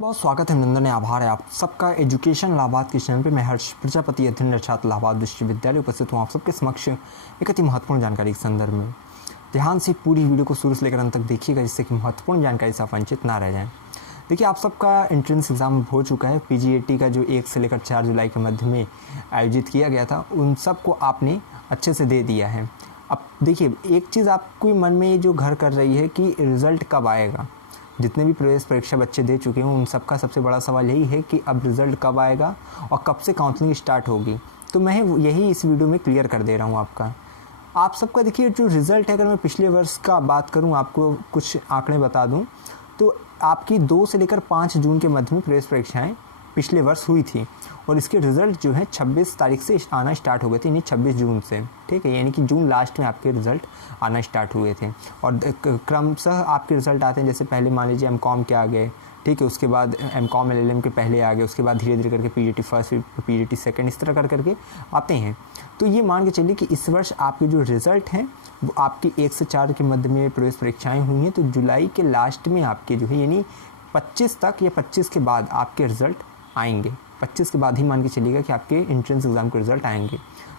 बहुत स्वागत है अभिनंदन है, आभार है आप सबका एजुकेशन इलाहाबाद के चैनल पे। मैं हर्ष प्रजापति अध्ययन छात्र इलाहाबाद विश्वविद्यालय उपस्थित हूँ आप सबके समक्ष एक अति महत्वपूर्ण जानकारी के संदर्भ में। ध्यान से पूरी वीडियो को शुरू से लेकर अंत तक देखिएगा, जिससे कि महत्वपूर्ण जानकारी से आप वंचित ना रह जाएं। देखिए, आप सबका एंट्रेंस एग्ज़ाम हो चुका है। PGAT का जो 1 से लेकर 4 जुलाई के मध्य में आयोजित किया गया था, उन सबको आपने अच्छे से दे दिया है। अब देखिए, एक चीज़ आपके मन में जो घर कर रही है कि रिज़ल्ट कब आएगा। जितने भी प्रवेश परीक्षा बच्चे दे चुके हैं, उन सबका सबसे बड़ा सवाल यही है कि अब रिज़ल्ट कब आएगा और कब से काउंसलिंग स्टार्ट होगी। तो मैं यही इस वीडियो में क्लियर कर दे रहा हूँ आपका। आप सबका देखिए, जो रिज़ल्ट है, अगर मैं पिछले वर्ष का बात करूँ, आपको कुछ आंकड़े बता दूँ, तो आपकी 2 से लेकर 5 जून के मध्य में प्रवेश परीक्षाएँ पिछले वर्ष हुई थी और इसके रिज़ल्ट जो है 26 तारीख से आना स्टार्ट हो गए थे, यानी 26 जून से। ठीक है, यानी कि जून लास्ट में आपके रिज़ल्ट आना स्टार्ट हुए थे और क्रमशः आपके रिज़ल्ट आते हैं। जैसे पहले मान लीजिए MCOM के आ गए, ठीक है, उसके बाद MCOM LLM के पहले आ गए, उसके बाद धीरे धीरे करके PGAT फर्स्ट, PGAT सेकंड, इस तरह करके आते हैं। तो ये मान के चलिए कि इस वर्ष आपके जो रिज़ल्ट हैं वो आपकी 1 से 4 के मध्य में प्रवेश परीक्षाएँ हुई हैं, तो जुलाई के लास्ट में आपके जो है, यानी 25 तक या 25 के बाद आपके रिज़ल्ट आएंगे। 25 के बाद ही मान के चलिएगा कि आपके एंट्रेंस एग्ज़ाम के रिज़ल्ट आएंगे।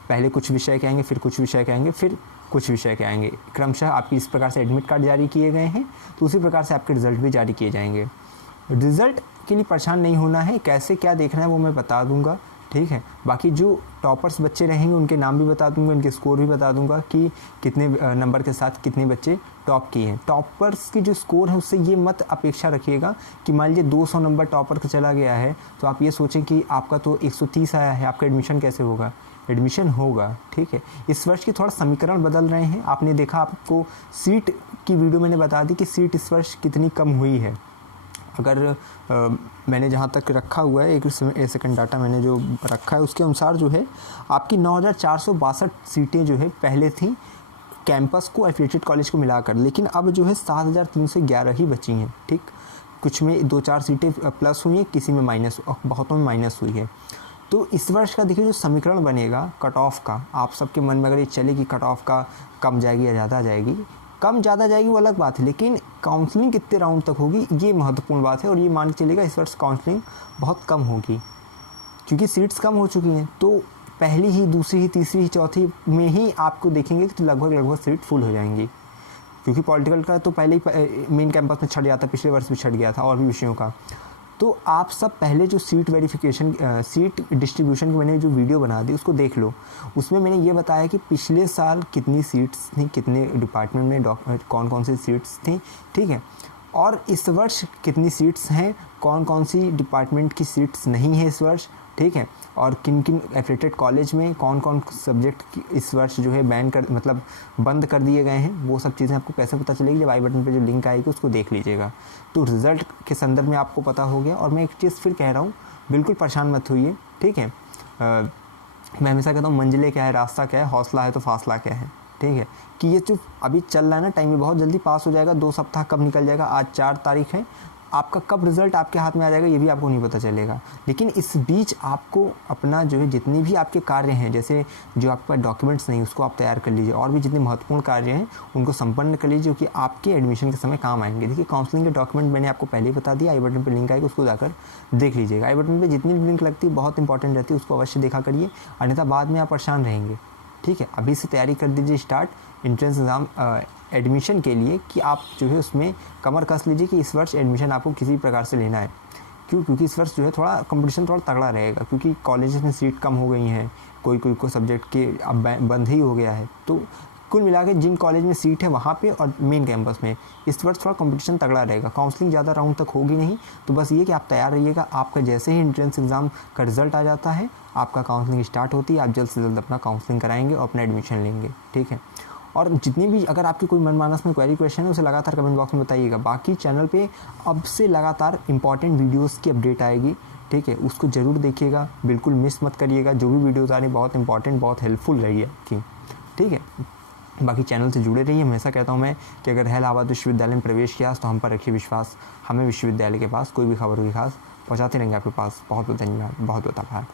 पहले कुछ विषय के आएंगे, फिर कुछ विषय के आएंगे, फिर कुछ विषय के आएंगे। क्रमशः आपकी इस प्रकार से एडमिट कार्ड जारी किए गए हैं, तो उसी प्रकार से आपके रिज़ल्ट भी जारी किए जाएंगे। रिज़ल्ट के लिए परेशान नहीं होना है, कैसे क्या देखना है वो मैं बता दूंगा, ठीक है। बाकी जो टॉपर्स बच्चे रहेंगे उनके नाम भी बता दूंगा, उनके स्कोर भी बता दूंगा कि कितने नंबर के साथ कितने बच्चे टॉप किए हैं। टॉपर्स की जो स्कोर है उससे ये मत अपेक्षा रखिएगा कि मान लीजिए 200 नंबर टॉपर का चला गया है तो आप ये सोचें कि आपका तो 130 आया है, आपका एडमिशन कैसे होगा। एडमिशन होगा, ठीक है। इस वर्ष के थोड़ा समीकरण बदल रहे हैं। आपने देखा, आपको सीट की वीडियो मैंने बता दी कि सीट इस वर्ष कितनी कम हुई है। अगर मैंने जहाँ तक रखा हुआ है, एक सेकंड डाटा मैंने जो रखा है उसके अनुसार जो है आपकी 9462 सीटें जो है पहले थी कैंपस को, एफिलिएटेड कॉलेज को मिलाकर, लेकिन अब जो है 7311 ही बची हैं। ठीक, कुछ में 2-4 सीटें प्लस हुई हैं, किसी में माइनस, बहुतों में माइनस हुई है। तो इस वर्ष का देखिए जो समीकरण बनेगा कट ऑफ का, आप सबके मन में अगर ये चले कि कट ऑफ का कम जाएगी या ज़्यादा जाएगी, कम ज़्यादा जाएगी वो अलग बात है, लेकिन काउंसलिंग कितने राउंड तक होगी ये महत्वपूर्ण बात है। और ये मान के चलेगा इस वर्ष काउंसलिंग बहुत कम होगी क्योंकि सीट्स कम हो चुकी हैं। तो पहली ही, दूसरी ही, तीसरी ही, चौथी में ही आपको देखेंगे कि लगभग सीट फुल हो जाएंगी, क्योंकि पॉलिटिकल का तो पहले ही मेन कैंपस में छट जाता, पिछले वर्ष भी छट गया था और भी विषयों का। तो आप सब पहले जो सीट वेरिफिकेशन, सीट डिस्ट्रीब्यूशन की मैंने जो वीडियो बना दी उसको देख लो। उसमें मैंने ये बताया कि पिछले साल कितनी सीट्स थी, कितने डिपार्टमेंट में कौन कौन सी सीट्स थी, ठीक है, और इस वर्ष कितनी सीट्स हैं, कौन कौन सी डिपार्टमेंट की सीट्स नहीं है इस वर्ष, ठीक है, और किन किन एफिलिएटेड कॉलेज में कौन कौन सब्जेक्ट इस वर्ष जो है बंद कर दिए गए हैं। वो सब चीज़ें आपको कैसे पता चलेगी, जब आई बटन पे जो लिंक आएगी उसको देख लीजिएगा। तो रिज़ल्ट के संदर्भ में आपको पता हो गया। और मैं एक चीज़ फिर कह रहा हूँ, बिल्कुल परेशान मत होइए, ठीक है। मैं हमेशा कहता हूँ, मंजिलें क्या है, रास्ता क्या है, हौसला है तो फासला क्या है, ठीक है। कि ये जो अभी चल रहा है ना, टाइम में बहुत जल्दी पास हो जाएगा। 2 सप्ताह कब निकल जाएगा, आज 4 तारीख है, आपका कब रिज़ल्ट आपके हाथ में आ जाएगा ये भी आपको नहीं पता चलेगा। लेकिन इस बीच आपको अपना जो है जितने भी आपके कार्य हैं, जैसे जो आपके पास डॉक्यूमेंट्स नहीं उसको आप तैयार कर लीजिए, और भी जितने महत्वपूर्ण कार्य हैं उनको संपन्न कर लीजिए, जो कि आपके एडमिशन के समय काम आएंगे। देखिए, काउंसलिंग के डॉक्यूमेंट मैंने आपको पहले ही बता दिया, आई बटन पर लिंक आएगा, उसको जाकर देख लीजिएगा। आई बटन पर जितनी भी लिंक लगती है बहुत इंपॉर्टेंट रहती है, उसको अवश्य देखा करिए, अन्यथा बाद में आप परेशान रहेंगे, ठीक है। अभी से तैयारी कर दीजिए स्टार्ट एंट्रेंस एग्ज़ाम एडमिशन के लिए, कि आप जो है उसमें कमर कस लीजिए कि इस वर्ष एडमिशन आपको किसी प्रकार से लेना है। क्योंकि इस वर्ष जो है थोड़ा कंपटीशन थोड़ा तगड़ा रहेगा, क्योंकि कॉलेजेस में सीट कम हो गई हैं, कोई सब्जेक्ट के अब बंद ही हो गया है। तो कुल मिला के जिन कॉलेज में सीट है वहाँ पे और मेन कैंपस में इस वर्ष थोड़ा कंपटीशन तगड़ा रहेगा। काउंसलिंग ज़्यादा राउंड तक होगी नहीं, तो बस ये कि आप तैयार रहिएगा। आपका जैसे ही एंट्रेंस एग्ज़ाम का रिज़ल्ट आ जाता है, आपका काउंसलिंग स्टार्ट होती है, आप जल्द से जल्द अपना काउंसलिंग कराएंगे और अपना एडमिशन लेंगे, ठीक है। और जितनी भी, अगर आपकी कोई मनमानस में क्वेरी क्वेश्चन है उसे लगातार कमेंट बॉक्स में बताइएगा। बाकी चैनल पे अब से लगातार इंपॉर्टेंट वीडियोस की अपडेट आएगी, ठीक है, उसको ज़रूर देखिएगा, बिल्कुल मिस मत करिएगा। जो भी वीडियोस आ रही बहुत इंपॉर्टेंट, बहुत हेल्पफुल रही आपकी, ठीक है। बाकी चैनल से जुड़े रहिए। हमेशा कहता हूँ मैं कि अगर है इलाहाबाद विश्वविद्यालय में प्रवेश किया तो हम पर रखिए विश्वास। हमें विश्वविद्यालय के पास कोई भी खबर हुई खास पहुँचाते रहेंगे आपके पास। बहुत बहुत धन्यवाद, बहुत बहुत आभार।